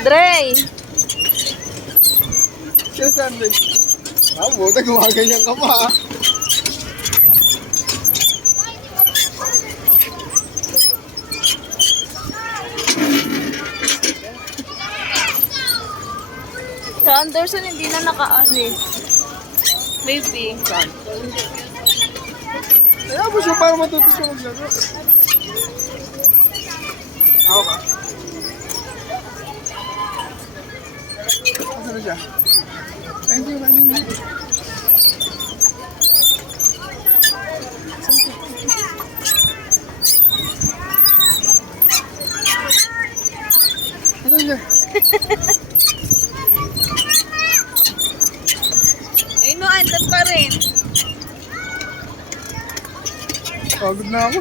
Dre! Siya Sunday. Buta gumaganyan ka pa. Sa Anderson, hindi na naka-ano eh. Maybe. Kaya mo siya para matuto siya maglaro. Ako ka? Asa na siya? Thank you, thank you. Asa na siya? Ay no, andun pa rin. Pagod na ako.